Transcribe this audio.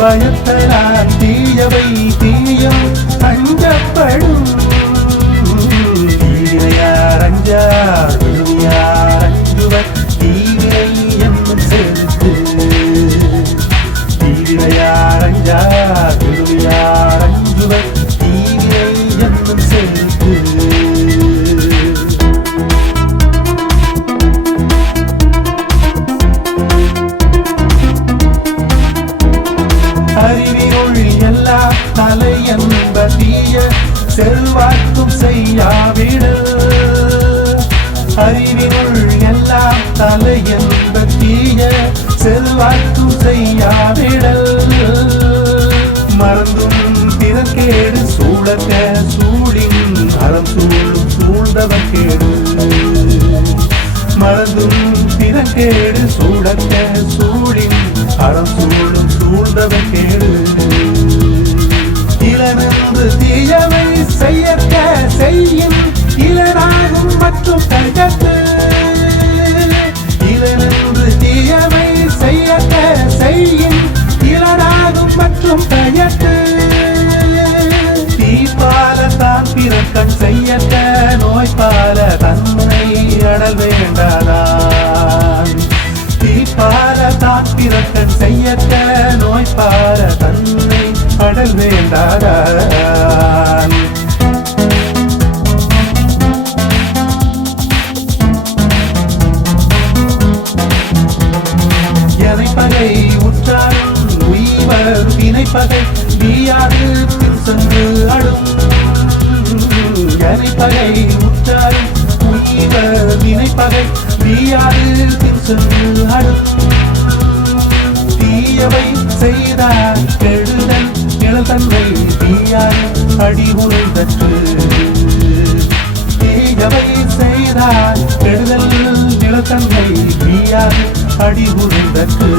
பயத்தலால் தீயவை தீயும் அஞ்சப்படும். தீவினையார் அஞ்சார் விழுமியார் அஞ்சுவர் தீவினை என்னும் செருக்கு. தீவினையார் அஞ்சார் விழுமியார் அஞ்சுவர் தீவினை என்னும் செருக்கு. அறிவினுள் எல்லா தலை என்ப தீய செல்வாக்கும் செய்யாவிடல். அறிவினுள் எல்லா தலை என்ப தீய செல்வாக்கும் செய்யாவிடல். மறந்தும் பிறக்கேடு சூழக்க சூழின் அறம் சூழும் சூழ்ந்தவன் கேடு. மறந்தும் பிறக்கேடு சூழக்க சூழின் அறம் சூழும் சூழ்ந்தவன் கேடு. இளனென்று தீயவை செய்யற்க செய்யும் இளனாகும் மற்றும் தகத்து. இளனென்று தீயவை செய்யற்க செய்யும் இளனாகும் மற்றும் தயத்து. தீப்பால தான் பிறக்கண் செய்யற்க நோய்பால தன்னை அடல் வேண்டாதான். தீப்பால தான் பிறக்கண் செய்யற்க நோய்பால தன்னை அடல் வேண்டாதான். எனைப்பகை உற்றாரும் உய்வர் வினைப்பகை நீயாது பின் சென்று அடும். எனைப்பகை உற்றாரும் உய்வர் வினைப்பகை நீயாது பின் சென்று அடும். தீயவை செய்தார் கெடுதல் நிழல்தன்மை தீயார் அடிமுறை தற்று. தீயவை செய்தார் கெடுதல் நிழல்தன்மை தீயார் அடிமுறை தற்று.